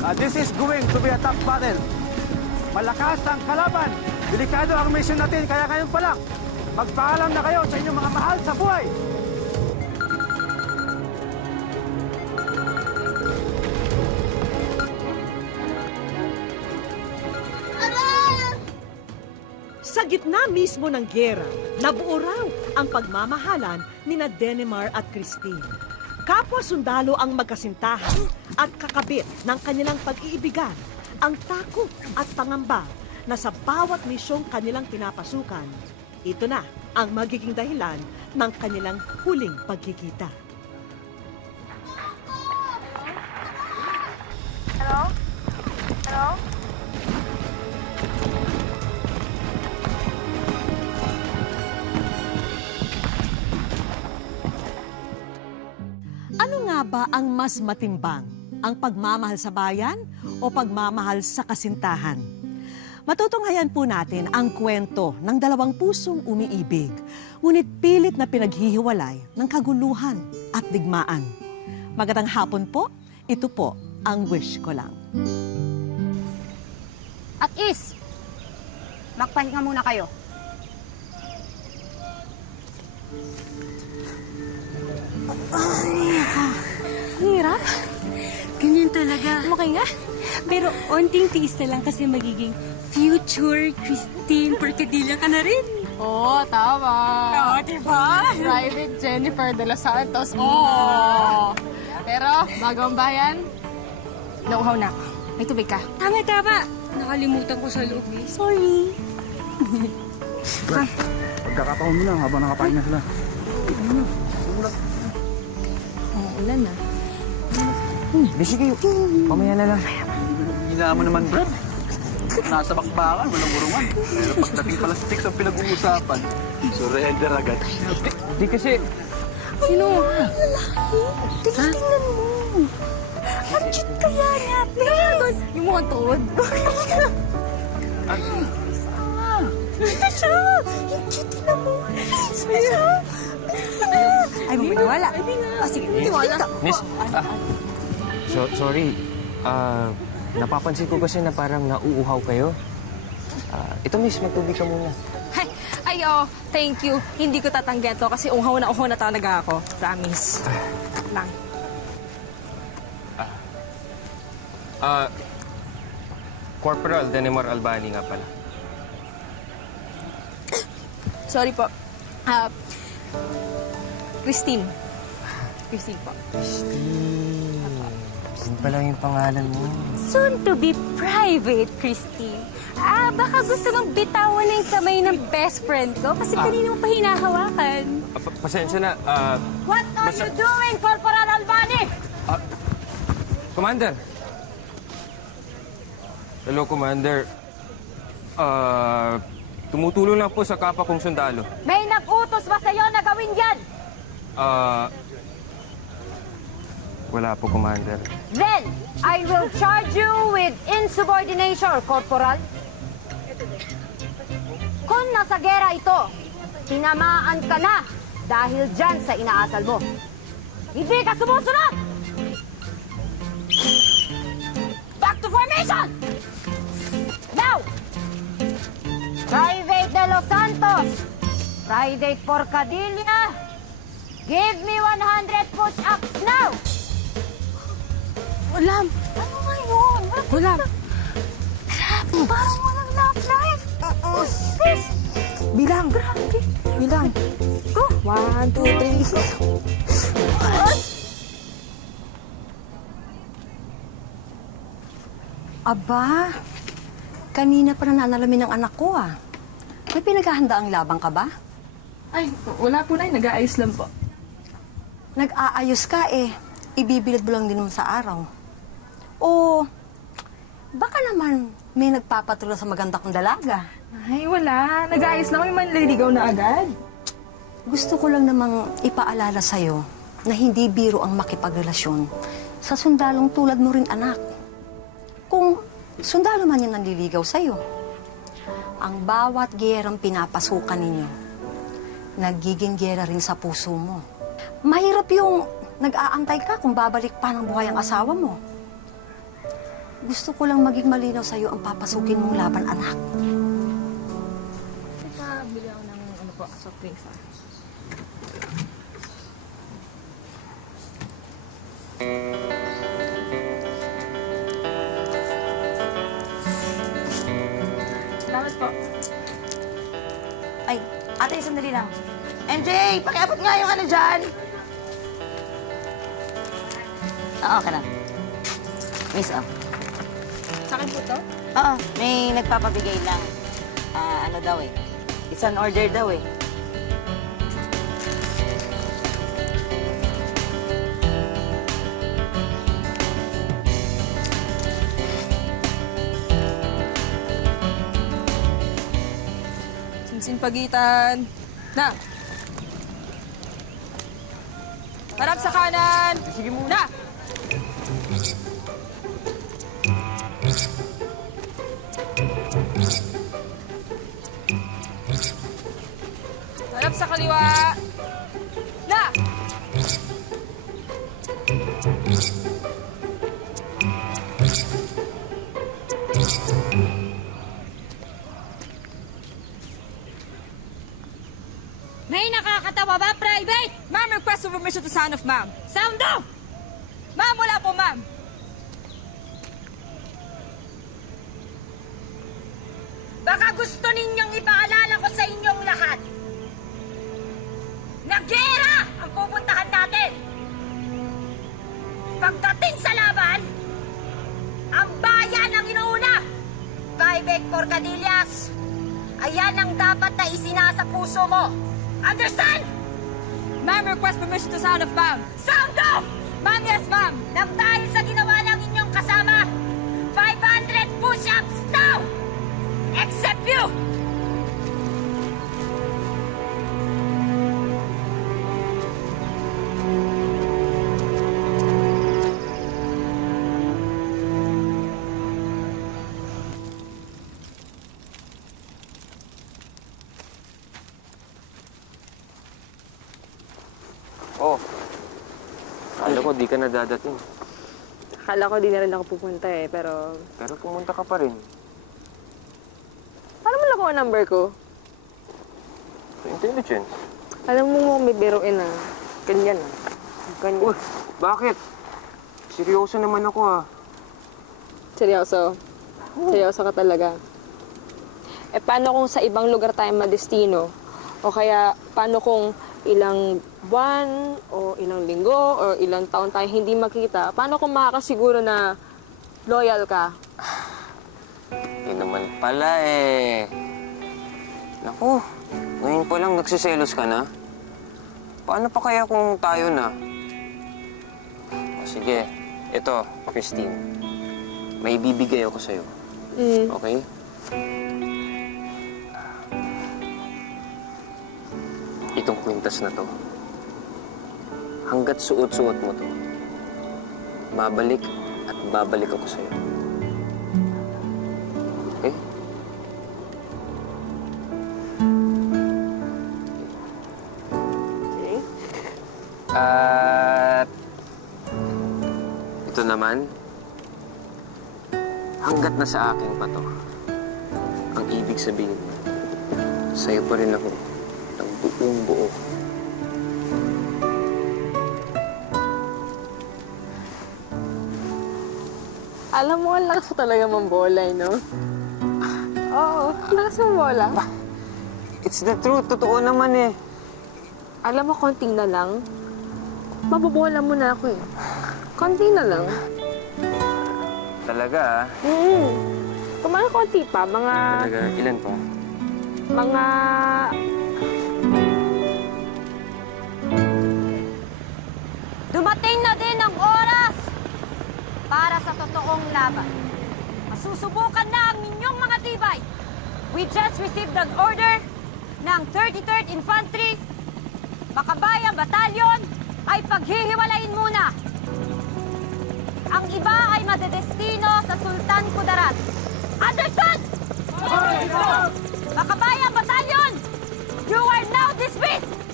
This is going to be a tough battle. Malakas ang kalaban. Delikado ang mission natin, kaya ngayon pa lang, magpaalam na kayo sa inyong mga mahal sa buhay. Sa gitna mismo ng giyera, nabuo raw ang pagmamahalan ni na Denemar at Christine. Kapwa sundalo ang magkasintahan at kakabit ng kanilang pag-iibigan, ang takot at pangamba na sa bawat misyong kanilang pinapasukan, ito na ang magiging dahilan ng kanilang huling pagkikita. Hello? Hello? Ano nga ba ang mas matimbang? Ang pagmamahal sa bayan o pagmamahal sa kasintahan? Matutunghayan po natin ang kwento ng dalawang pusong umiibig, ngunit pilit na pinaghihiwalay ng kaguluhan at digmaan. Magandang hapon po, ito po ang Wish Ko Lang. At Is, magpahinga muna kayo. Hirap. Ganyan talaga. Okay nga. Pero onting tiis na lang kasi magiging future Christine Porcadilla ka na rin. Oo, tama. Oo, diba? Private Jennifer de los Santos. Oo. Pero, bagong bayan, nauhaw na ako. May tubig ka. Tama, tama. Nakalimutan ko sa loob eh. Sorry. Pagkakataon mo lang habang nakapain na sila. Ulan na. Busy kayo. Mamaya na lang. Hina mo naman, Brad. Nasa bakbakan, walang urungan. Pero pagdating pala sa TikTok pinag-uusapan, surrender agad. Di kasi... Sino? Tingnan mo. Ang cute kaya niya, please. Yung mukhang tuod. Ito siya. Yung cute na mo. Ito. Ay, magpaniwala. Ah, sige, magpaniwala. Miss, sorry. Napapansin ko kasi na parang nauuhaw kayo. Ito, miss, magtubig ka muna. Ay, thank you. Hindi ko tatanggihan to kasi uhaw na talaga ako. Promise. Lang. Corporal Denemar Albani nga pala. Sorry po. Christine. Christine po. Yun pala yung pangalan mo. Soon to be private, Christine. Baka gusto mong bitawan na yung kamay ng best friend ko kasi kanina mo pa hinahawakan. Pasensya na. What are you doing, Corporal Albani? Commander! Hello, Commander. Tumutulong lang po sa kapwa kong sundalo. May nag-utos ba sa'yo na gawin yan? Wala po, Commander. Then, I will charge you with insubordination, Corporal. Kung nasa gera ito, tinamaan ka na dahil dyan sa inaasal mo. Hindi ka sumusunod! Back to formation! Now! Private de los Santos, Private Porcadilla, give me 100 push-ups now! Ulam! Ano nga yun? Ulam. Grabe, parang walang love life. Please. Bilang. Grabe. Bilang. Go. 1, 2, 3. Aba, kanina pa nananalamin ng anak ko ah. May pinaghahanda ang labang ka ba? Ay, wala po na. Nag-aayos lang po. Nag-aayos ka eh. Ibibilad mo lang din naman sa araw. O, baka naman may nagpapatula sa maganda kong dalaga. Ay, wala. Nag-aayos lang. May manliligaw na agad. Gusto ko lang namang ipaalala sa'yo na hindi biro ang makipagrelasyon sa sundalong tulad mo rin, anak. Kung sundalo man yung nanliligaw sa'yo, ang bawat giyerang pinapasukan ninyo, nagiging giyera rin sa puso mo. Mahirap yung nag-aantay ka kung babalik pa ng buhay ang asawa mo. Gusto ko lang maging malinaw sa'yo ang papasukin mong laban, anak. Bili ako ng soft drinks. Salamat po. Ay, ate, sandali lang. MJ, pakiabot nga yung ano dyan. Oo, okay na. Miss, oh. Sa akin po to? Oo, may nagpapabigay lang. Ano daw eh. It's an order daw eh. Sinsin pagitan. Na! Harap sa kanan! Sige mo. Na! Harap sa kaliwa! Na! May nakakatawa ba, Private? Ma'am, request for permission to sound of ma'am. Sound off! Ma'am, wala po, ma'am. Baka gusto ninyong ipaalala ko sa inyong lahat na gera ang pupuntahan natin. Pagdating sa laban, ang bayan ang inuuna. Private Porcadillas, ayan ang dapat na isinasa puso mo. Understand? Ma'am, request permission to sound of ma'am. Sound off! Ma'am, yes, ma'am. Nang dahil sa ginawa ng inyong kasama, 500 push-ups now! Except you! Oh. Akala ko di ka na dadating. Akala ko di na rin ako pupunta eh, pero... Pero pumunta ka pa rin. Paano mo nakuha ang number ko? Intelligence. Alam mo may biruin ah. Ganyan ah. Ganyan. Uy, bakit? Seryoso naman ako ah. Seryoso? Seryoso ka talaga? Eh, paano kung sa ibang lugar tayo madestino? O kaya, paano kung ilang buwan, o ilang linggo, o ilang taon tayo hindi makita? Paano kung makakasiguro na loyal ka? Yun naman pala eh. Naku, ngayon pa lang nagsiselos ka na. Paano pa kaya kung tayo na? O sige, ito, Christine. May bibigay ako sa'yo. Okay? Itong kwintas na to. Hanggat suot-suot mo to, babalik at babalik ako sa'yo. Okay? Okay. At ito naman, hanggat nasa akin pa to, ang ibig sabihin, sa'yo pa rin ako ng buong buo. Alam mo, ang lakas mo talaga mambola, no? Oo, ang lakas mambola. It's the truth. Totoo naman eh. Alam mo, konting na lang, mabobola mo na ako eh. Konti na lang. Talaga ah. Kung mga konti pa, Talaga, ilan pa? mga... Dumating na din ang oras para sa totoong laban. Masusubukan na ang inyong mga tibay. We just received an order ng 33rd Infantry. Makabayang Batalyon ay paghihiwalayin muna. Ang iba ay madedestino sa Sultan Kudarat. Understood? Makabayang Batalyon, you are now dismissed!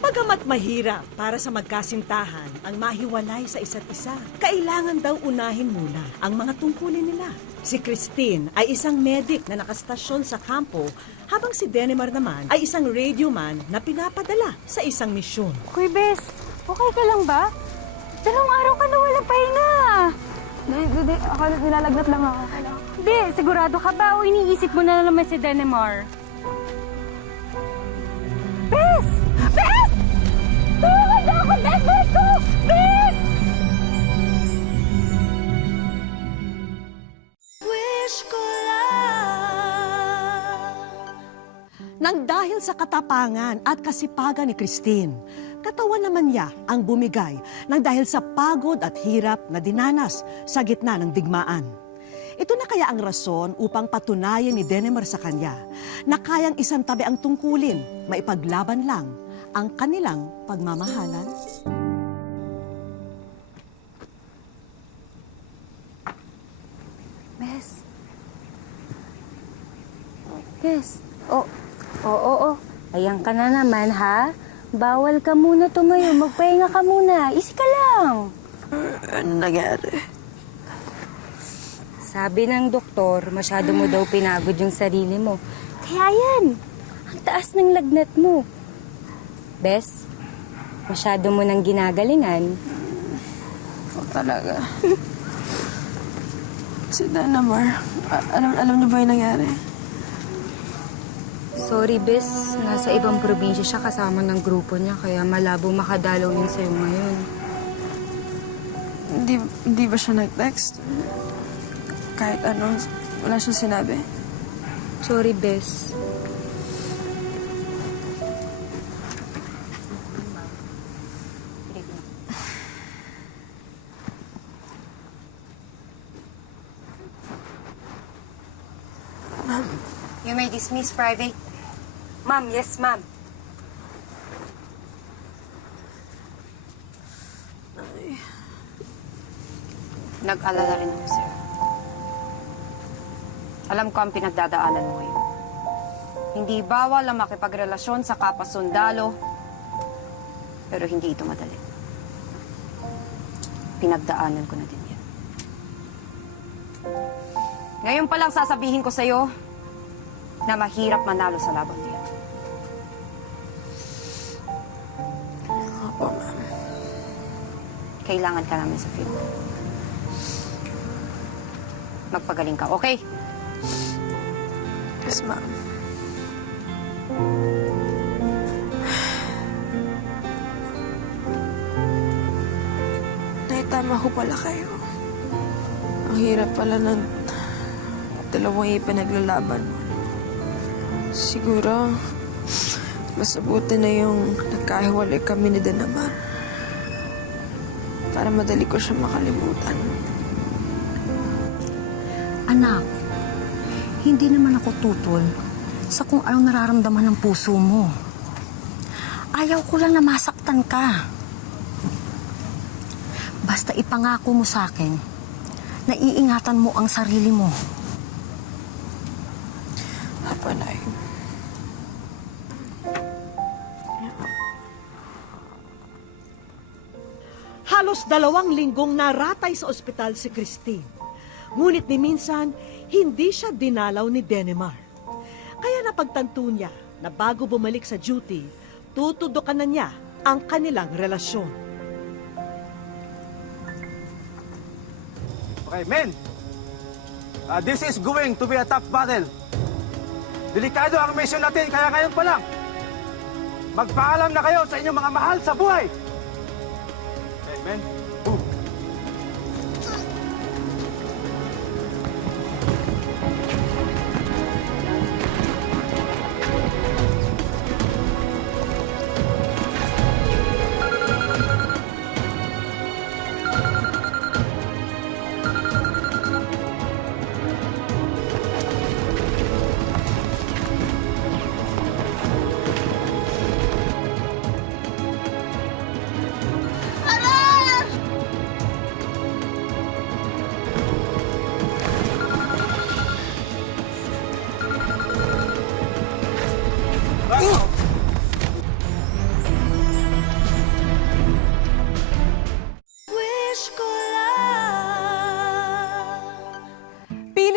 Bagamat mahirap para sa magkasintahan ang mahiwalay sa isa't isa, kailangan daw unahin muna ang mga tungkulin nila. Si Christine ay isang medic na nakastasyon sa kampo, habang si Denemar naman ay isang radio man na pinapadala sa isang misyon. Kuy Bes, okay ka lang ba? 2 araw ka na walang pahinga. Hindi. Akala nilalagnat lang ako. Hindi, sigurado ka ba o iniisip mo na naman si Denemar? Bes! Bes! Tulungan na ako, Bes! Bes ko! Bes! Nang dahil sa katapangan at kasipagan ni Christine, katawan naman niya ang bumigay nang dahil sa pagod at hirap na dinanas sa gitna ng digmaan. Ito na kaya ang rason upang patunayan ni Denemar sa kanya na kayang isantabi ang tungkulin, maipaglaban lang ang kanilang pagmamahalan? Bes. Bes. Oo. Ayan ka na naman, ha? Bawal ka muna tumayo. Magpahinga ka muna. Easy ka lang. Ano nangyari? Sabi ng doktor, masyado mo daw pinagod yung sarili mo. Kaya yan. Ang taas ng lagnat mo. Bes, masyado mo nang ginagalingan. Talaga. Si Denemar, alam niyo ba yung nangyari? Sorry, Bes. Nasa ibang probinsya siya kasama ng grupo niya, kaya malabo makadalaw yun sa'yo ngayon. Hindi ba siya nag-text? Kahit ano, wala siyang sinabi. Sorry, Bes. You may dismiss private. Ma'am, yes, ma'am. Nag-alala rin ako, sir. Alam ko ang pinagdadaanan mo ngayon. Hindi bawal ang makipagrelasyon sa kapwa-sundalo, pero hindi ito madali. Pinagdaanan ko na din yan. Ngayon pa lang sasabihin ko sa'yo na mahirap manalo sa laban diyan. Opo, ma'am. Kailangan ka namin sa field. Magpagaling ka, okay? Yes, ma'am. Naitama ko pala kayo. Ang hirap pala ng dalawang ipinaglalaban mo. Siguro, mas mabuti na yung nagkahiwalay kami ni Denemar. Para madali ko siya makalimutan. Anak, hindi naman ako tutol sa kung anong nararamdaman ng puso mo. Ayaw ko lang na masaktan ka. Basta ipangako mo sa akin na iingatan mo ang sarili mo. Apo, Nay. Halos 2 linggong naratay sa ospital si Christine. Ngunit ni minsan, hindi siya dinalaw ni Denemar. Kaya napagtanto niya na bago bumalik sa duty, tutudukan na niya ang kanilang relasyon. Okay, men. This is going to be a tough battle. Delikado ang mission natin, kaya ngayon pa lang. Magpaalam na kayo sa inyong mga mahal sa buhay. Okay, men. Boom.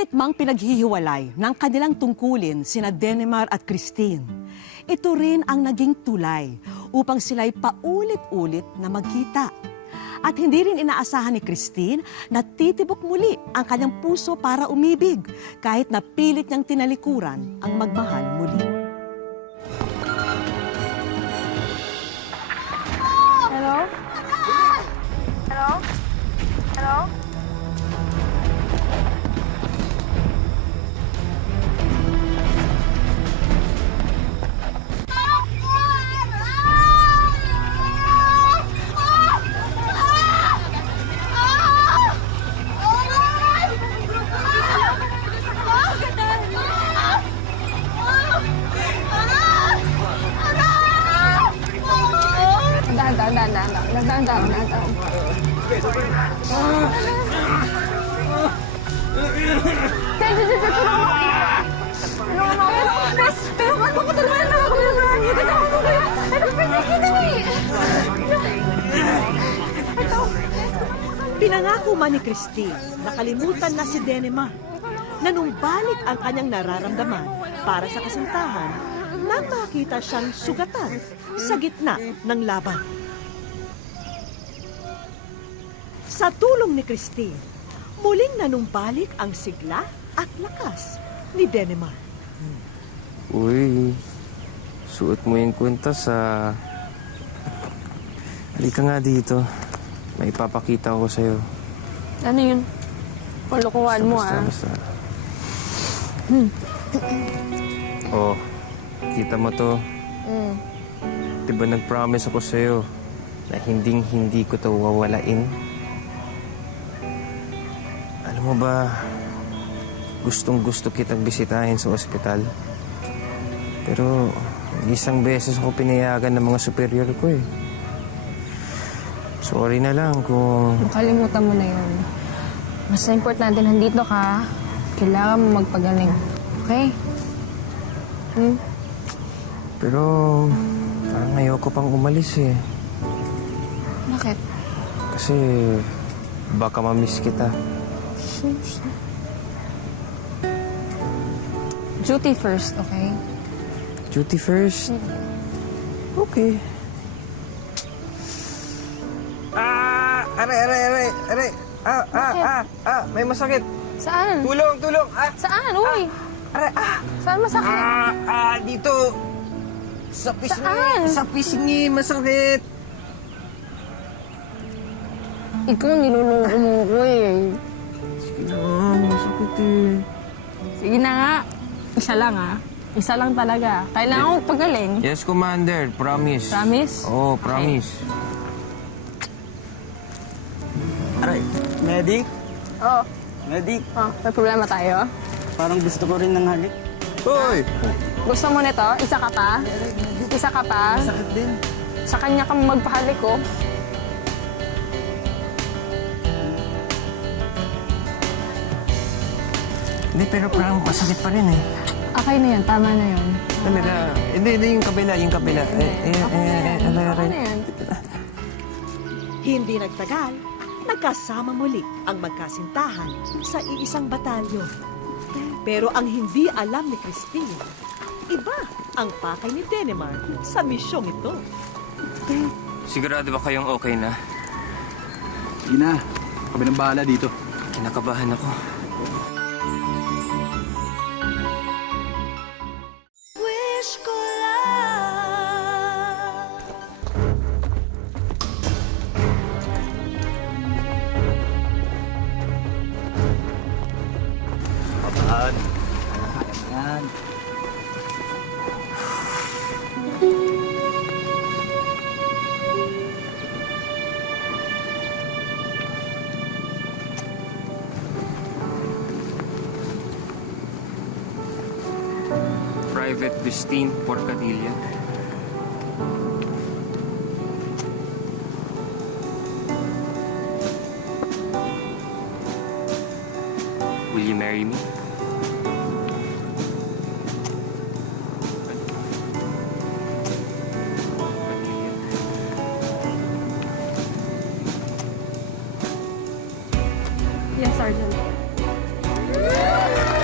mang pinaghihiwalay ng kanilang tungkulin sina Denemar at Christine, ito rin ang naging tulay upang sila'y paulit-ulit na magkita. At hindi rin inaasahan ni Christine na titibok muli ang kanyang puso para umibig kahit na pilit niyang tinalikuran ang magmahal muli. Hello? Hello? Hello? Pinangako man ni Christine na kalimutan na si Denemar. Nanumbalik ang kanyang nararamdaman para sa kasintahan nang makita siyang sugatan sa gitna ng laban. Sa tulong ni Christine, muling nanumbalik ang sigla at lakas ni Denemar. Uy, suot mo yung kwintas sa... Halika nga dito. May ipapakita ko sa'yo. Ano yun? Palukuhan mo, Basta. Oh, kita mo to. Diba nag-promise ako sa'yo na hindi ko to wawalain? Alam mo ba, gustong-gusto kitang bisitahin sa ospital. Pero isang beses ako pinayagan ng mga superior ko eh. Sorry na lang kung... Kalimutan mo na yun. Basta importante nandito ka, kailangan mo magpagaling. Okay? Pero parang ayoko pang umalis eh. Bakit? Kasi baka ma-miss kita. Duty first, okay? Duty first? Okay. Aray. May masakit. Saan? Tulong. Saan? Uy! Aray, Saan masakit? dito. Sa pisngi. Saan? Sa pisngi, masakit. Ikaw niluloko mo ko eh. Sige na, masakit eh. Sige na nga. Isa lang Isa lang talaga. Kailangan ko pagaling. Yes, Commander. Promise. Promise? Oo, promise. Aray, medic? Oo. Medic, May problema tayo? parang gusto ko rin ng halik. Hoy! Gusto mo nito? Isa ka pa? Isa ka pa? Sakit din. Sa kanya ka magpahalik ko. Hindi, pero parang masakit pa rin eh. Okay na yan. Tama na yun. Talaga. Hindi, yung kabila. Okay na yan. Hindi nagtagal, nagkasama muli ang magkasintahan sa iisang batalyon. Pero ang hindi alam ni Christine, iba ang pakay ni Denemar sa misyong ito. Sigurado ba kayong okay na? Sige na, kami nang bahala dito. Kinakabahan ako. Yan. Private Christine Porcadilla. Will you marry me? Yes, Sergeant.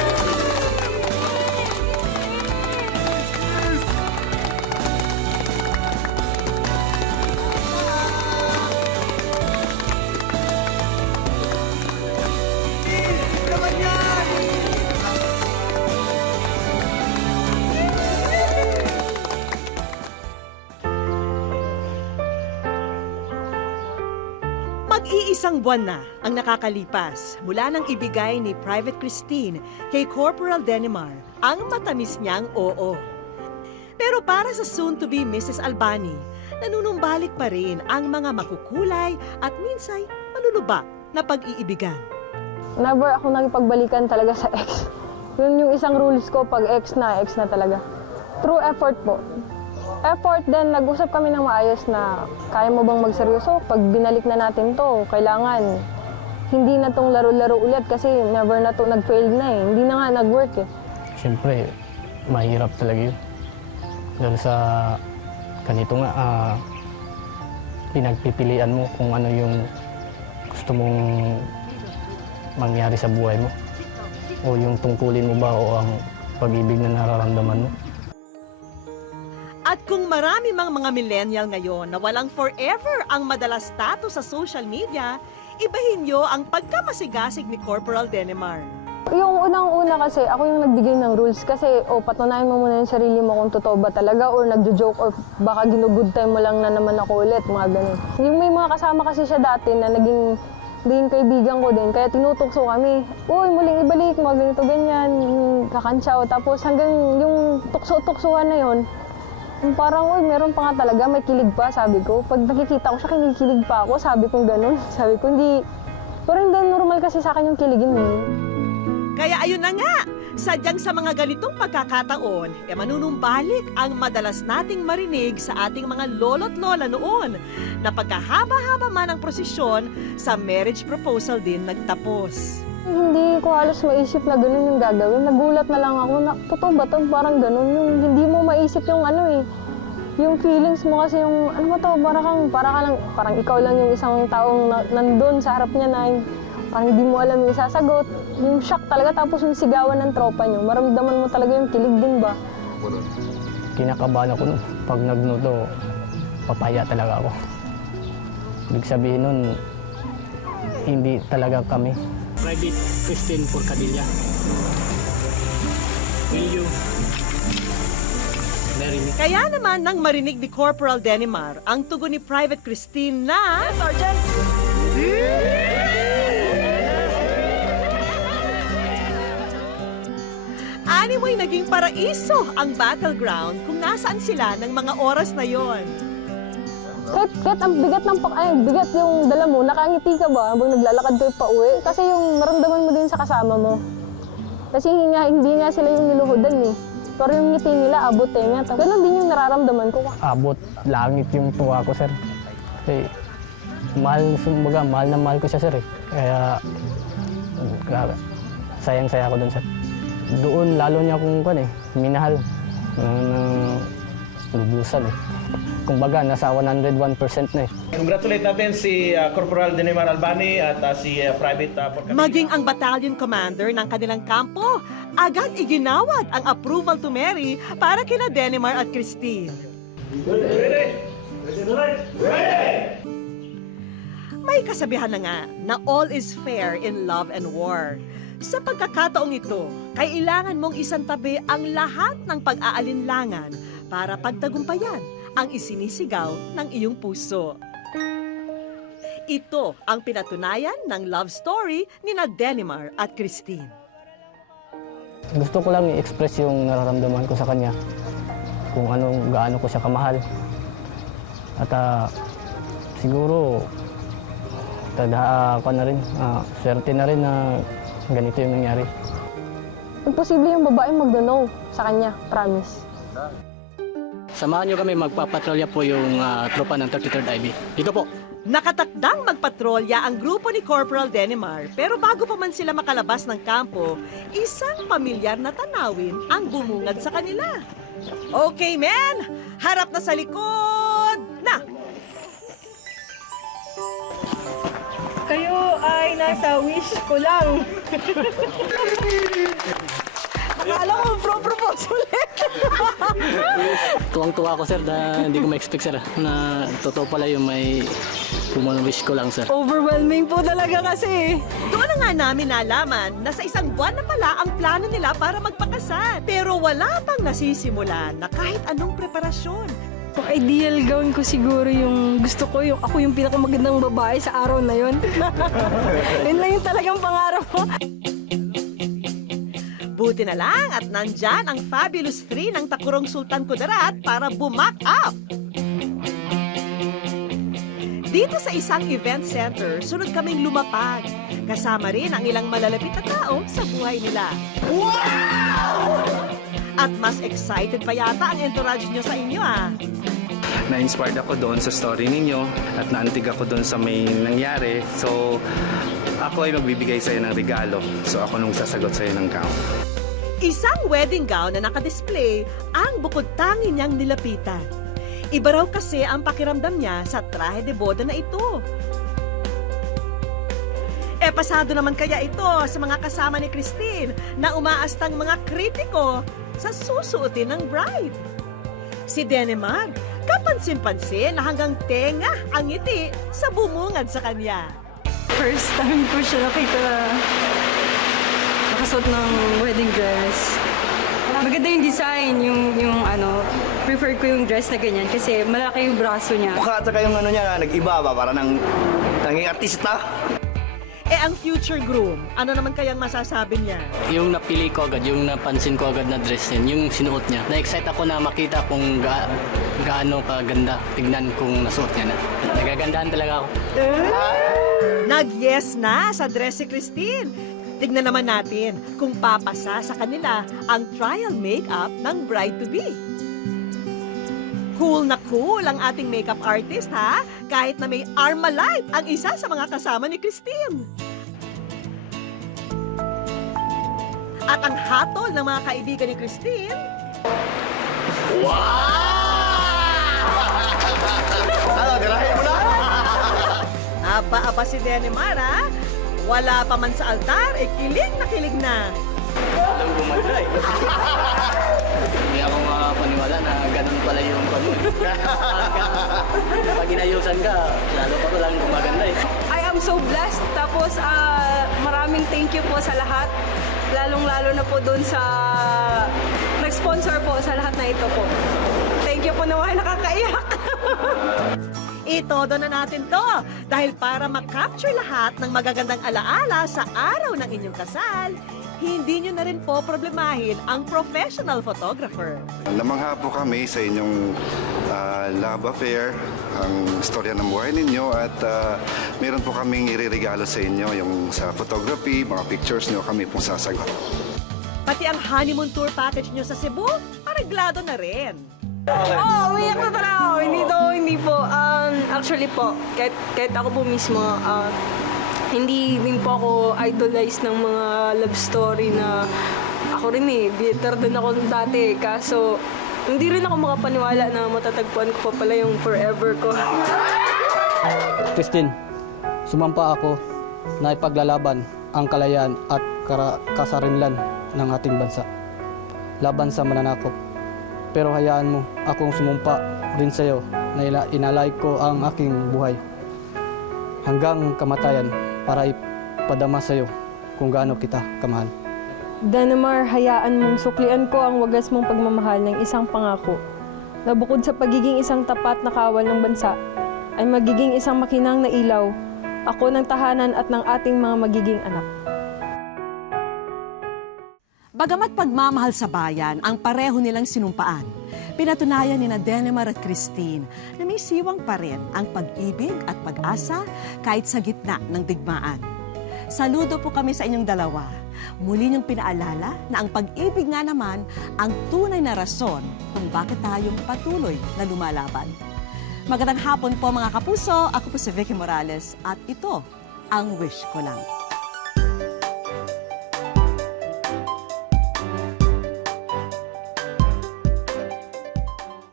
Isang buwan na ang nakakalipas mula nang ibigay ni Private Christine kay Corporal Denimar ang matamis niyang oo. Pero para sa soon-to-be Mrs. Albani, nanunumbalik pa rin ang mga makukulay at minsay malulubak na pag-iibigan. Never ako nakipagbalikan talaga sa ex. Yun yung isang rules ko, pag ex na talaga. True effort po. Effort din, nag-usap kami ng maayos na kaya mo bang magseryoso? Pag binalik na natin to, kailangan hindi na tong laro-laro ulit kasi never na to nag-fail na eh. Hindi na nga nag-work eh. Siyempre, mahirap talaga yun. Dahil sa ganito nga, pinagpipilian mo kung ano yung gusto mong mangyari sa buhay mo. O yung tungkulin mo ba o ang pag-ibig na nararamdaman mo. At kung marami mang mga millennial ngayon na walang forever ang madalas status sa social media, ibahin nyo ang pagkamasigasig ni Corporal Denimar. Yung unang-una kasi, ako yung nagbigay ng rules kasi patunayan mo muna yung sarili mo kung totoo ba talaga or nagjo-joke or baka ginugood time mo lang na naman ako ulit, mga ganun. Yung may mga kasama kasi siya dati na naging kaibigan ko din, kaya tinutukso kami. Uy, muling ibalik, mga ganito, ganyan, kakantsaw. Tapos hanggang yung tukso-tuksuhan na yon, parang, uy, meron pa nga talaga, may kilig pa, sabi ko. Pag nakikita ko siya, kinikilig pa ako, sabi ko ganun. Sabi ko, hindi. Pero hindi normal kasi sa akin yung kiligin mo. Kaya ayun na nga, sadyang sa mga ganitong pagkakataon, manunumbalik ang madalas nating marinig sa ating mga lolo't lola noon na pagkahaba-haba man ang prosesyon, sa marriage proposal din nagtapos. Hindi ko halos maisip na ganun yung gagawin. Nagulat na lang ako na, totoo ba ito? Parang ganun. Yung hindi mo maisip yung ano eh. Yung feelings mo kasi yung, ano ba ito? Parang ikaw lang yung isang taong nandun sa harap niya na parang hindi mo alam yung isasagot. Yung shock talaga, tapos yung sigawan ng tropa niyo. Maramdaman mo talaga yung kilig din ba? Kinakabahan ako nun. Pag nagnuto, papaya talaga ako. Ibig sabihin nun, hindi talaga kami. Private Christine Porcadilla. Will you marry me? Kaya naman nang marinig ni Corporal Denimar ang tugon ni Private Christine na... Sergeant! Animoy naging paraiso ang battleground kung nasaan sila ng mga oras na yon. Kahit ang bigat bigat yung dala mo, nakangiti ka ba habang naglalakad kayo pa uwi? Kasi yung maramdaman mo din sa kasama mo. Kasi hindi nga sila yung niluhudan eh. Pero yung ngiti nila, abot eh nga. Ganon din yung nararamdaman ko. Abot, langit yung tuwa ko, sir. Kasi mahal na mahal ko siya, sir eh. Kaya sayang-saya ako dun, sir. Doon, lalo niya akong minahal ng lubusan eh. Kumbaga, nasa 101% na eh. Congratulate natin si Corporal Denimar Albani at si Private Porcadilla. Maging ang battalion commander ng kanilang kampo, agad iginawad ang approval to marry para kina Denimar at Christine. May kasabihan na nga na all is fair in love and war. Sa pagkakataong ito, kailangan mong isantabi ang lahat ng pag-aalinlangan para pagtagumpayan ang isinisigaw ng iyong puso. Ito ang pinatunayan ng love story ni Denimar at Christine. Gusto ko lang i-express yung nararamdaman ko sa kanya. Kung gaano ko siya kamahal. At siguro, swerte na rin na ganito yung nangyari. Imposible yung babae mag-no sa kanya, promise. Samahan niyo kami, magpapatrolya po yung tropa ng 33rd IB. Dito po. Nakatakdang magpatrolya ang grupo ni Corporal Denimar, pero bago pa man sila makalabas ng kampo, isang pamilyar na tanawin ang bumungad sa kanila. Okay, men! Harap na sa likod! Na! Kayo ay nasa wish ko lang. Akala ko propose ulit! Tuwang-tuwa ako, sir, na hindi ko ma-expect, sir, na totoo pala yung may wish ko lang, sir. Overwhelming po talaga kasi. Doon na nga namin nalaman na sa isang buwan na pala ang plano nila para magpakasal. Pero wala pang nasisimulan na kahit anong preparasyon. Ang ideal gown ko siguro yung gusto ko, yung ako yung pinakamagandang babae sa araw na yun. Yun lang yung talagang pangarap ko. Buti na lang at nandyan ang Fabulous 3 ng Takurong Sultan Kudarat para bumak up. Dito sa isang event center, sunod kaming lumapag. Kasama rin ang ilang malalapit na tao sa buhay nila. At mas excited pa yata ang entourage nyo sa inyo Na-inspired ako doon sa story ninyo at naantig ako doon sa may nangyari. So, ako ay magbibigay sa'yo ng regalo. So, ako nung sasagot sa'yo ng gown. Isang wedding gown na nakadisplay ang bukod tangi niyang nilapitan. Iba raw kasi ang pakiramdam niya sa trahe de boda na ito. Pasado naman kaya ito sa mga kasama ni Christine na umaastang mga kritiko sa susuotin ng bride. Si Denemar, kapansin-pansin na hanggang tenga ang ngiti sa bumungad sa kanya. First time ko siya nakita nakasuot ng wedding dress. Maganda yung design, yung prefer ko yung dress na ganyan kasi malaki yung braso niya. Mukha at saka yung niya, nag-iba ba? Para nanging artista. Ang future groom, ano naman kayang masasabi niya? Yung napili ko agad, yung napansin ko agad na dress niya, yung sinuot niya. Na-excite ako na makita kung gaano kaganda tignan kung nasuot niya na. Nagagandahan talaga ako. Nag-yes na sa dress si Christine. Tignan naman natin kung papasa sa kanila ang trial makeup ng bride-to-be. Cool na cool ang ating makeup artist, ha? Kahit na may Armalite ang isa sa mga kasama ni Christine. At ang hatol ng mga kaibigan ni Christine... Ano, garahin mo na? Aba si Denemar, ha? Wala pa man sa altar, kilig na kilig na. Alam gumanda eh. Hindi ako makapaniwala na ganun pala yung ganun. Pag inayusan ka, lalo pa ko lang gumaganda eh. I am so blessed. Tapos maraming thank you po sa lahat. Lalong-lalo na po dun sa nag-sponsor po sa lahat na ito po. Thank you po naman, nakakaiyak. Itodo na natin to dahil para makapture lahat ng magagandang alaala sa araw ng inyong kasal, hindi nyo na rin po problemahin ang professional photographer. Namangha po kami sa inyong love affair, ang storya ng buhay ninyo at meron po kaming iririgalo sa inyo yung sa photography, mga pictures nyo kami pong sasagot. Pati ang honeymoon tour package nyo sa Cebu, pareglado na rin. Umiyak na talaga ako. Hindi po. Actually po, kahit ako po mismo, hindi din po ako idolize ng mga love story na ako rin bitter din ako dati. Kaso, hindi rin ako makapaniwala na matatagpuan ko pa pala yung forever ko. Christine, sumampa ako na ipaglalaban ang kalayaan at kasarinlan ng ating bansa. Laban sa mananakop. Pero hayaan mo akong sumumpa rin sa iyo na inalay ko ang aking buhay hanggang kamatayan para ipadama sa iyo kung gaano kita kamahal. Denemar, hayaan mong suklian ko ang wagas mong pagmamahal ng isang pangako na bukod sa pagiging isang tapat na kawal ng bansa, ay magiging isang makinang na ilaw, ako ng tahanan at ng ating mga magiging anak. Bagamat pagmamahal sa bayan ang pareho nilang sinumpaan, pinatunayan ni Denemar at Christine na may siwang pa rin ang pag-ibig at pag-asa kahit sa gitna ng digmaan. Saludo po kami sa inyong dalawa. Muli niyong pinaalala na ang pag-ibig nga naman ang tunay na rason kung bakit tayong patuloy na lumalaban. Magandang hapon po mga kapuso, ako po si Vicky Morales at ito ang Wish Ko Lang.